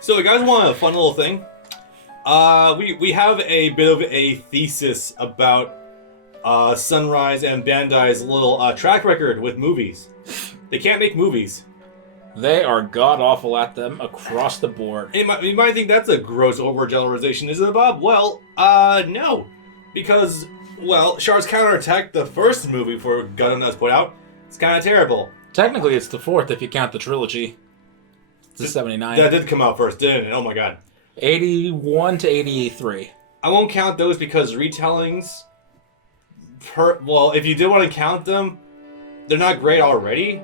So, you guys want a fun little thing? We have a bit of a thesis about Sunrise and Bandai's little track record with movies. They can't make movies. They are god-awful at them across the board. You might think that's a gross overgeneralization, isn't it, Bob? Well, no. Because, well, Char's Counterattack, the first movie for Gundam that's put out, it's kind of terrible. Technically, it's the fourth if you count the trilogy. It's the 79. That did come out first, didn't it? Oh my god. 81 to 83. I won't count those because retellings... Well, if you did want to count them, they're not great already.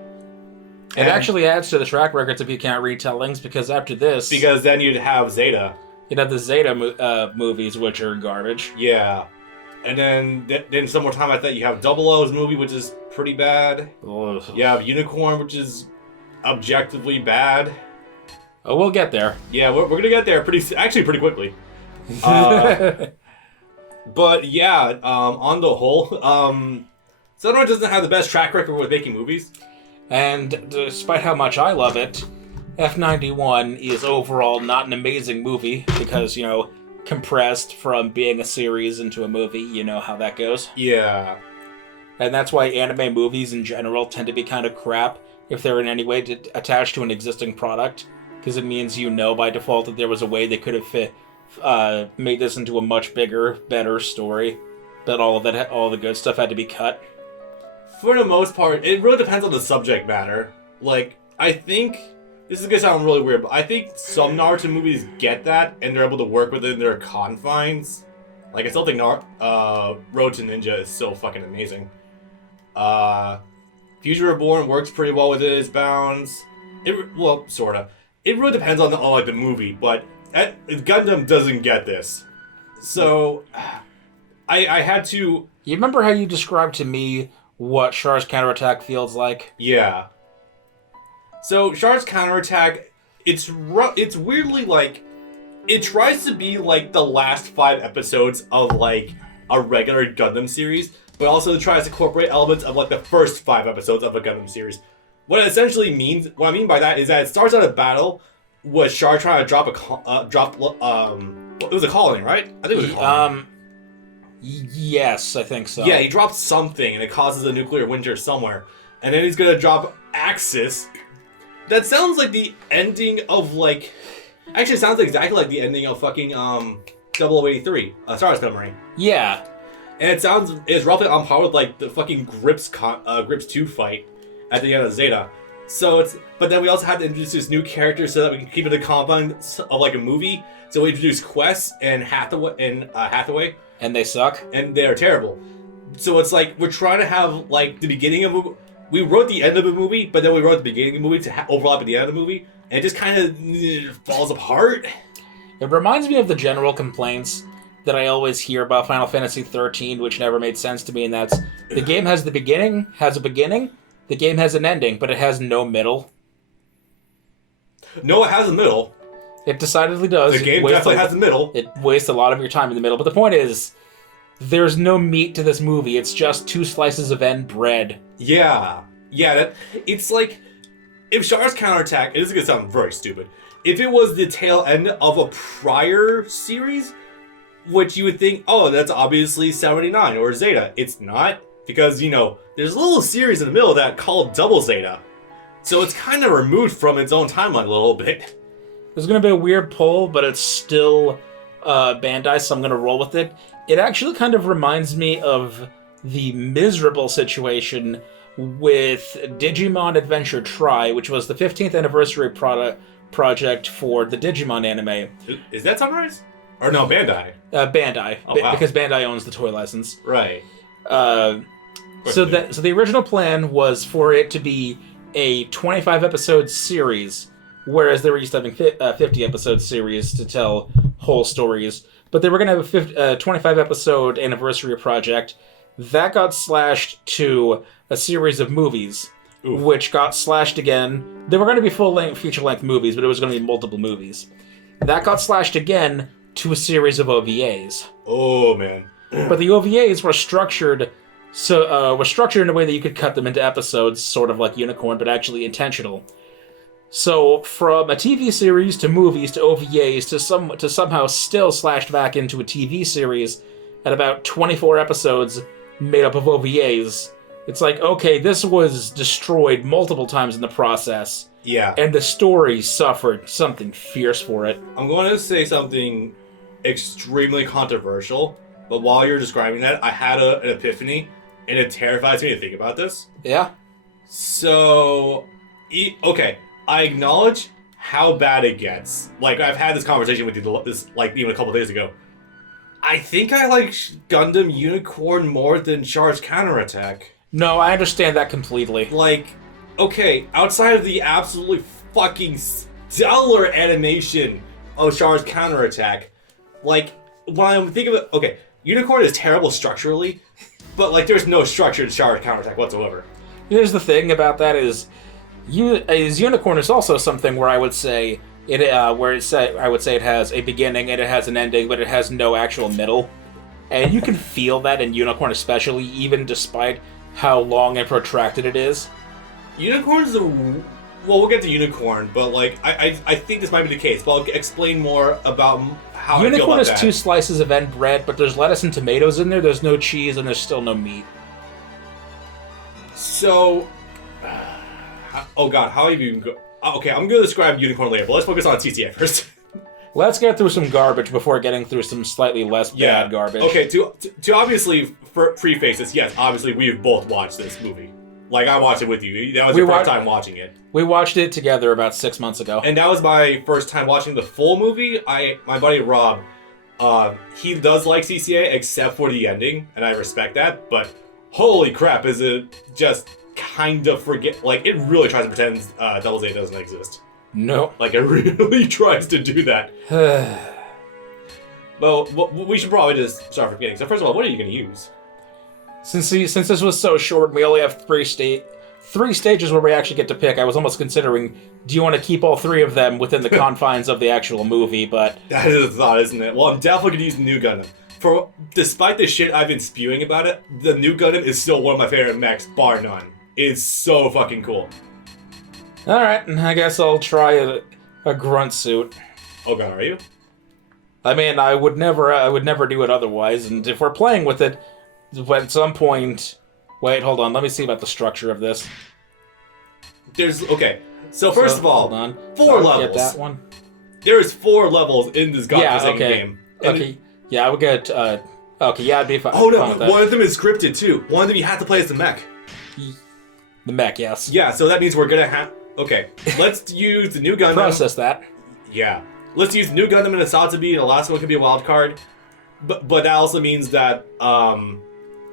It actually adds to the track records if you count retellings, because after this... Because then you'd have Zeta. You'd have the Zeta movies, which are garbage. Yeah. And then some more time I thought you have Double O's movie, which is pretty bad. Ugh. You have Unicorn, which is objectively bad. Oh, we'll get there. Yeah, we're going to get there pretty quickly. But yeah, on the whole, Sunrise doesn't have the best track record with making movies. And despite how much I love it, F91 is overall not an amazing movie because, compressed from being a series into a movie, you know how that goes. Yeah. And that's why anime movies in general tend to be kind of crap if they're in any way attached to an existing product, because it means by default that there was a way they could have made this into a much bigger, better story, but all the good stuff had to be cut. For the most part, it really depends on the subject matter. Like, I think, this is going to sound really weird, but I think some Naruto movies get that, and they're able to work within their confines. Like, I still think Road to Ninja is so fucking amazing. Future Reborn works pretty well within its bounds. Sorta. It really depends on the movie, but Gundam doesn't get this. So, I had to... You remember how you described to me what Char's Counterattack feels like? Yeah. So, Char's Counterattack, it's weirdly like... It tries to be like the last 5 episodes of like a regular Gundam series, but also tries to incorporate elements of like the first 5 episodes of a Gundam series. What it essentially means, what I mean by that is that it starts out a battle with Char trying to drop it was a colony, right? I think it was a colony. Yes, I think so. Yeah, he drops something and it causes a nuclear winter somewhere. And then he's gonna drop Axis. That sounds like the ending of like... Actually, it sounds exactly like the ending of fucking 0083, Stardust Memory. Yeah. And it's roughly on par with like the fucking Grips 2 fight at the end of Zeta. But then we also had to introduce this new character so that we can keep it in the confines of like a movie. So we introduced Quest and Hathaway. And they suck. And they're terrible. So it's like we're trying to have like the beginning of a movie. We wrote the end of a movie, but then we wrote the beginning of the movie to overlap at the end of the movie. And it just kind of falls apart. It reminds me of the general complaints that I always hear about Final Fantasy XIII, which never made sense to me, and that's the game has a beginning, the game has an ending, but it has no middle. No, it has a middle. It decidedly does. The game definitely has a middle. It wastes a lot of your time in the middle, but the point is, there's no meat to this movie. It's just 2 slices of end bread. Yeah. It's like, if Char's Counterattack, this is going to sound very stupid, if it was the tail end of a prior series, which you would think, oh, that's obviously 79 or Zeta. It's not, because, there's a little series in the middle of that called Double Zeta. So it's kind of removed from its own timeline a little bit. There's going to be a weird pull, but it's still Bandai, so I'm going to roll with it. It actually kind of reminds me of the miserable situation with Digimon Adventure Tri, which was the 15th anniversary project for the Digimon anime. Is that Sunrise? Or no, Bandai? Bandai. Oh, wow. Because Bandai owns the toy license. Right. So the original plan was for it to be a 25-episode series, whereas they were used to having 50-episode series to tell whole stories. But they were going to have a 25-episode anniversary project. That got slashed to a series of movies, Oof. Which got slashed again. They were going to be full-length, feature-length movies, but it was going to be multiple movies. That got slashed again to a series of OVAs. Oh, man. But the OVAs were structured in a way that you could cut them into episodes, sort of like Unicorn, but actually intentional. So from a TV series to movies to OVAs to somehow still slashed back into a TV series at about 24 episodes made up of OVAs, it's like, okay, this was destroyed multiple times in the process. Yeah. And the story suffered something fierce for it. I'm going to say something extremely controversial, but while you're describing that, I had an epiphany, and it terrifies me to think about this. Yeah? So, okay, I acknowledge how bad it gets. Like, I've had this conversation with you even a couple days ago. I think I like Gundam Unicorn more than Char's Counterattack. No, I understand that completely. Like, okay, outside of the absolutely fucking stellar animation of Char's Counterattack, like, when I'm thinking of it, okay, Unicorn is terrible structurally, but, like, there's no structure to Char's Counterattack whatsoever. Here's the thing about that is Unicorn is also something where I would say it has a beginning and it has an ending, but it has no actual middle. And you can feel that in Unicorn especially, even despite how long and protracted it is. Unicorn's well, we'll get to Unicorn, but, like, I think this might be the case, but I'll explain more about how Unicorn I feel about is that. 2 slices of end bread, but there's lettuce and tomatoes in there, there's no cheese, and there's still no meat. So, oh god, how have you even go? Okay, I'm going to describe Unicorn later, but let's focus on TCA first. Let's get through some garbage before getting through some slightly less bad garbage. Okay, to obviously preface this, yes, obviously we've both watched this movie. Like, I watched it with you. That was your first time watching it. We watched it together about 6 months ago. And that was my first time watching the full movie. My buddy Rob, he does like CCA except for the ending, and I respect that, but holy crap, is it just kind of like, it really tries to pretend Double Z doesn't exist. No. Like, it really tries to do that. Well, we should probably just start from the beginning. So first of all, what are you going to use? Since this was so short, we only have three stages where we actually get to pick. I was almost considering, do you want to keep all 3 of them within the confines of the actual movie, but... That is a thought, isn't it? Well, I'm definitely going to use the new Gundam. Despite the shit I've been spewing about it, the new Gundam is still one of my favorite mechs, bar none. It's so fucking cool. Alright, I guess I'll try a grunt suit. Oh god, are you? I mean, I would never do it otherwise, and if we're playing with it, at some point... Wait, hold on, let me see about the structure of this. Okay, so first of all, hold on. 4 levels. Get that one. There's 4 levels in this goddamn game. Okay, yeah, I would get, okay, yeah, I'd be fine. Oh no, fine with that. one of them is scripted too. One of them you have to play as the mech. The mech, yes. Yeah, so that means we're gonna have... Okay, let's use the new Gundam. Process that. Yeah. Let's use new Gundam and a Satsubi, and the last one could be a wild card. But that also means that,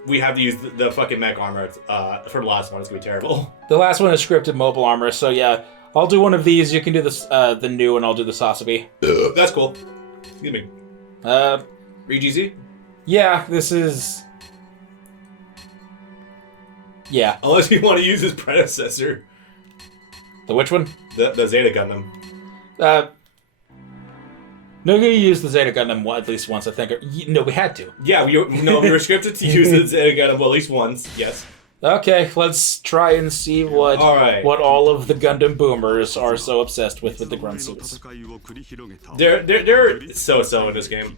we have to use the fucking mech armor for the last one. It's gonna be terrible. The last one is scripted mobile armor, so yeah. I'll do one of these, you can do the new, and I'll do the Sasabi. That's cool. Excuse me. Re-GZ? Yeah, this is... Yeah. Unless you want to use his predecessor. The which one? The Zeta Gundam. No, you used the Zeta Gundam at least once, I think. No, we had to. Yeah, we were scripted to use the Zeta Gundam at least once, yes. Okay, let's try and see what all of the Gundam boomers are so obsessed with the grunt suits. They're so-so in this game.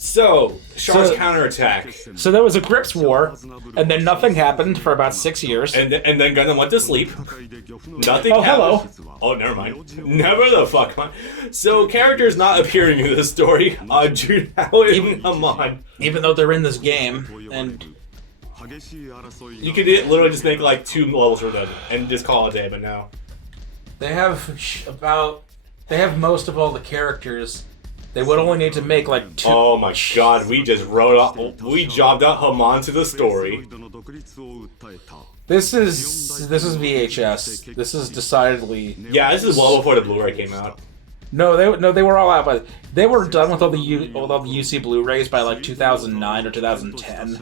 So, Char's Counterattack. So there was a Grips War, and then nothing happened for about 6 years. And then Gundam went to sleep. Nothing happened. Hello. Oh, never mind. Never the fuck mind. So, characters not appearing in this story, Jude and Amon. Even though they're in this game, and... You could literally just make like 2 levels for them, and just call it a day, but no. They have most of all the characters. They would only need to make like 2. Oh my god, we jobbed out Haman to the story. This is VHS. This is decidedly... Yeah, this is well before the Blu-ray came out. No, they were all out by... They were done with all the UC Blu-rays by like 2009 or 2010.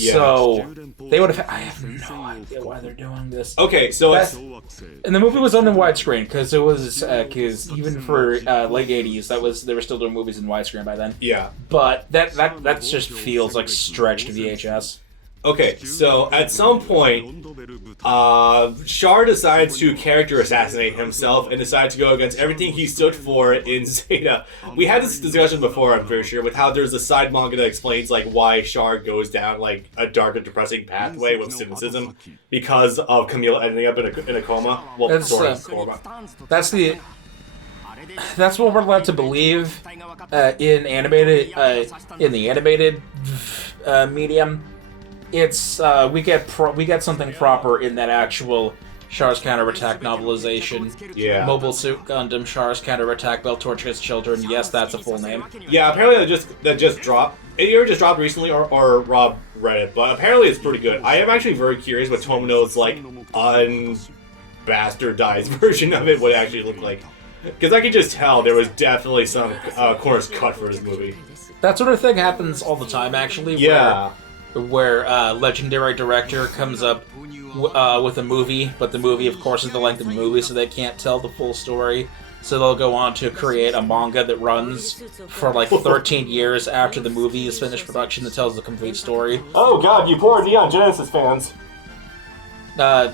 Yeah. So, they would have... I have no idea why they're doing this. Okay, so and the movie was done in widescreen, because it was... Because even for late 80s, they were still doing movies in widescreen by then. Yeah. But that just feels like stretched VHS. Okay, so at some point, Char decides to character assassinate himself and decides to go against everything he stood for in Zeta. We had this discussion before, I'm pretty sure, with how there's a side manga that explains like why Char goes down like a dark and depressing pathway with cynicism because of Camille ending up in a coma. Well, That's what we're led to believe in the animated medium. It's we get something proper in that actual Char's Counterattack novelization. Yeah. Mobile Suit Gundam Char's Counterattack Bell Torches Children. Yes, that's a full name. Yeah, apparently that just dropped. It either just dropped recently or Rob read it, but apparently it's pretty good. I am actually very curious what Tomino's like unbastardized version of it would actually look like. Because I could just tell there was definitely some corners cut for this movie. That sort of thing happens all the time, actually. Yeah. Where legendary director comes up with a movie, but the movie, of course, is the length of the movie, so they can't tell the full story. So they'll go on to create a manga that runs for like 13 years after the movie is finished production that tells the complete story. Oh god, you poor Neon Genesis fans. The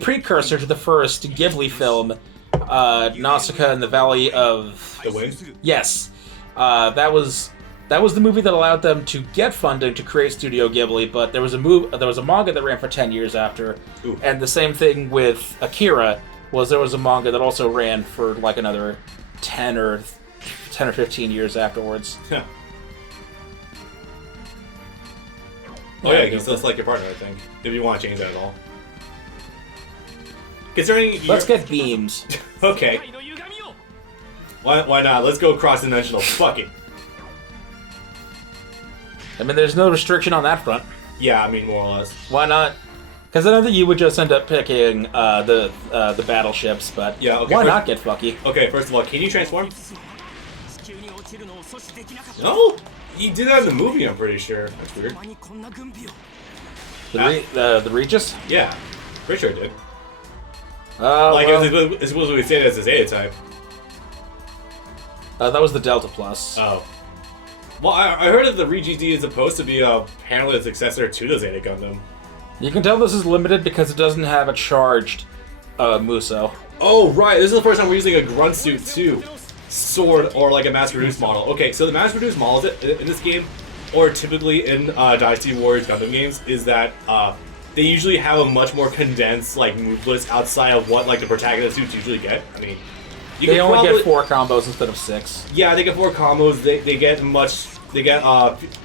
precursor to the first Ghibli film, Nausicaa in the Valley of The Wind? Yes. That was the movie that allowed them to get funding to create Studio Ghibli, but there was a manga that ran for 10 years after. Ooh. And the same thing with Akira, there was a manga that also ran for like another 10 or 15 years afterwards. Yeah. Oh yeah, you can still select your partner, I think, if you want to change that at all. Considering Let's get beams. Okay. Why not? Let's go cross-dimensional. Fuck it. I mean, there's no restriction on that front. Yeah, I mean, more or less. Why not? Because I know that you would just end up picking the battleships, but yeah, okay, why not get fucky? Okay, first of all, can you transform? No? He did that in the movie, I'm pretty sure. That's weird. The Regis? Yeah, pretty sure it did. It's supposed to be stated as a Zeta type. That was the Delta Plus. Oh. Well, I heard that the Regis D is supposed to be apparently a successor to the Zeta Gundam. You can tell this is limited because it doesn't have a charged Muso. Oh, right. This is the first time we're using a grunt suit, too. Sword, or like a mass-produced model. Okay, so the mass-produced models in this game, or typically in Dynasty Warriors Gundam games, is that they usually have a much more condensed like move list outside of what like the protagonist suits usually get. I mean, they only get 4 combos instead of 6. Yeah, they get 4 combos. They get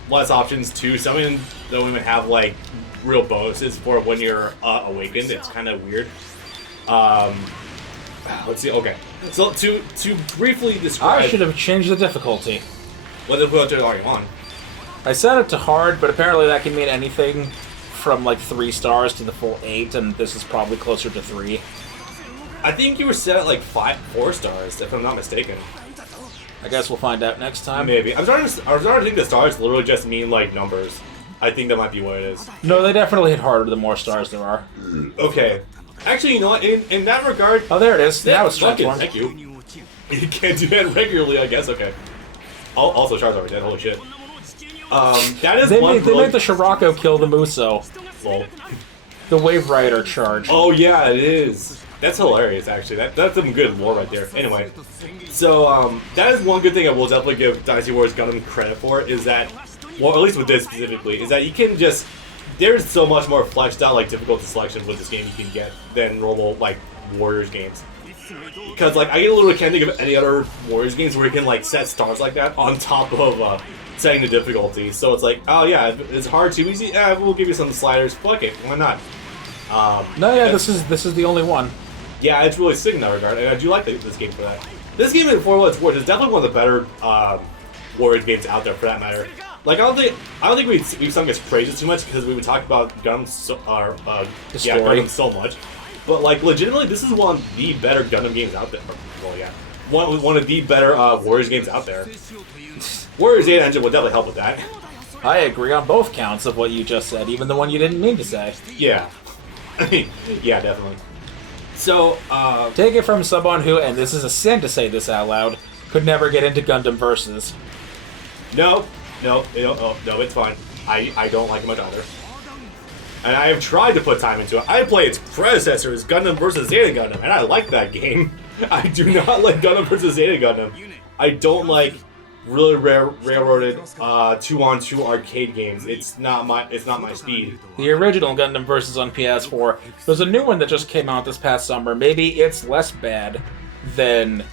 less options too. Some of them don't even have like real bonuses for when you're awakened. It's kind of weird. Let's see. Okay, so to briefly describe, I should have changed the difficulty. What difficulty are you on? I set it to hard, but apparently that can mean anything from like 3 stars to the full 8, and this is probably closer to 3. I think you were set at like 4 stars, if I'm not mistaken. I guess we'll find out next time. Maybe. I'm starting to think the stars literally just mean like numbers. I think that might be what it is. No, they definitely hit harder the more stars there are. Okay. Actually, you know what? In that regard... Oh, there it is. Yeah, now it's transformed. Thank you. You can't do that regularly, I guess. Okay. Also, Char's already dead. Holy shit. That is they one... They made the Scirocco kill the Muso. Lol. The Wave Rider charge. Oh, yeah, it is. That's hilarious, actually. That's some good lore right there. Anyway. So, that is one good thing I will definitely give Dynasty Warriors Gundam credit for, is that... Well, at least with this specifically, is that you can just... There's so much more fleshed out, like, difficulty selection with this game you can get than normal, like, Warriors games. Because, like, I literally can't think of any other Warriors games where you can, like, set stars like that on top of, setting the difficulty. So it's like, oh yeah, it's hard too easy. We'll give you some sliders. Fuck it, why not? This is the only one. Yeah, it's really sick in that regard, and I do like this game for that. This game, for what it's worth, is definitely one of the better Warriors games out there, for that matter. Like, I don't think we've sung its praises too much because we would talk about Gundam Gundam so much. But like, legitimately, this is one of the better Gundam games out there. Well, yeah, one of the better Warriors games out there. Warriors 8 Engine would definitely help with that. I agree on both counts of what you just said, even the one you didn't mean to say. Yeah. I mean, yeah, definitely. So, take it from someone who, and this is a sin to say this out loud, could never get into Gundam Versus. No, it's fine. I don't like it much either. And I have tried to put time into it. I play its predecessors, Gundam vs. Zeta Gundam, and I like that game. I do not like Gundam vs. Zeta Gundam. I don't like really railroaded 2-on-2 arcade games. It's not my speed. The original Gundam vs. on PS4. There's a new one that just came out this past summer. Maybe it's less bad than...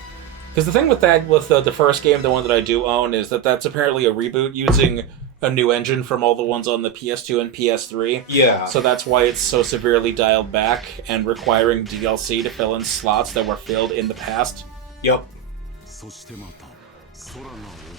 Because the thing with that, with the first game, the one that I do own, is that that's apparently a reboot using a new engine from all the ones on the PS2 and PS3. Yeah. So that's why it's so severely dialed back and requiring DLC to fill in slots that were filled in the past. Yep.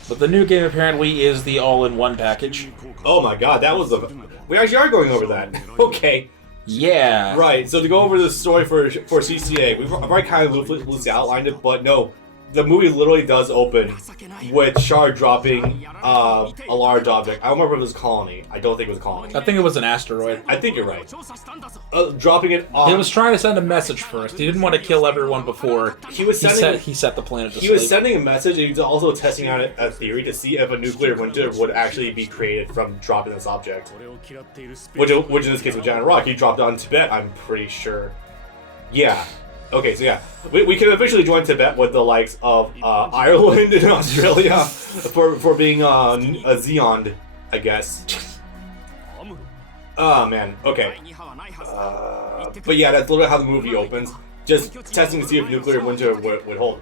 But the new game apparently is the all-in-one package. Oh my god, that was the... We actually are going over that. Okay. Yeah. Right, so to go over the story for CCA, I've already kind of loosely outlined it, but no. The movie literally does open with Char dropping a large object. I don't remember if it was a colony. I don't think it was a colony. I think it was an asteroid. I think you're right. Dropping it off. He was trying to send a message first. He didn't want to kill everyone before he set the planet to sleep. He was sending a message, and he was also testing out a theory to see if a nuclear winter would actually be created from dropping this object. Which in this case was Giant Rock. He dropped on Tibet, I'm pretty sure. Yeah. Okay, so yeah, we can officially join Tibet with the likes of Ireland and Australia for being a Zeond, I guess. Oh man, okay. But yeah, that's a little bit how the movie opens. Just testing to see if nuclear winter would hold.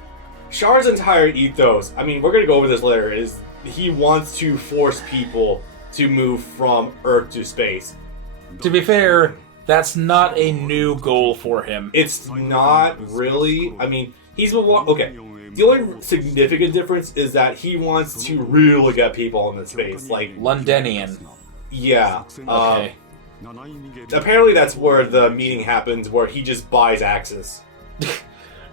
Char's entire ethos, I mean, we're gonna go over this later, is he wants to force people to move from Earth to space. To be fair, that's not a new goal for him. It's not really. I mean, he's been okay. The only significant difference is that he wants to really get people into space, like Londonian. Yeah. Okay. Apparently, that's where the meeting happens, where he just buys Axis.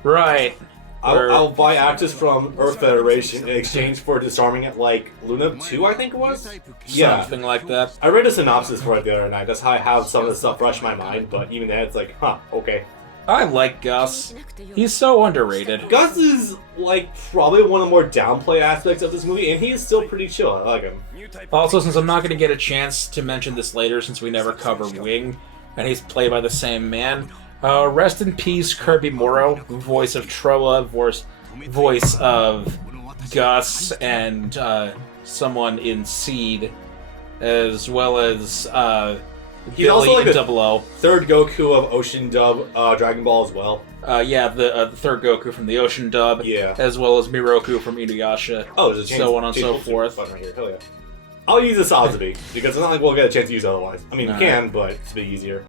Right. I'll buy Axis from Earth Federation in exchange for disarming it, like Luna 2, I think it was? Yeah. Something like that. I read a synopsis for it the other night. That's how I have some of the stuff fresh in my mind, but even then it's like, huh, okay. I like Gus. He's so underrated. Gus is, like, probably one of the more downplay aspects of this movie, and he is still pretty chill. I like him. Also, since I'm not going to get a chance to mention this later since we never cover Wing, and he's played by the same man, rest in peace, Kirby Morrow, voice of Troa, voice of Gus, and someone in Seed, as well as he's Billy also like a 00. third Goku of Ocean Dub Dragon Ball as well. Yeah, the third Goku from the Ocean Dub, yeah, as well as Miroku from Inuyasha, oh, there's a so on and so forth. Right here. Hell yeah. I'll use a Sazabi, because it's not like we'll get a chance to use it otherwise. I mean, we can, but it's a bit easier.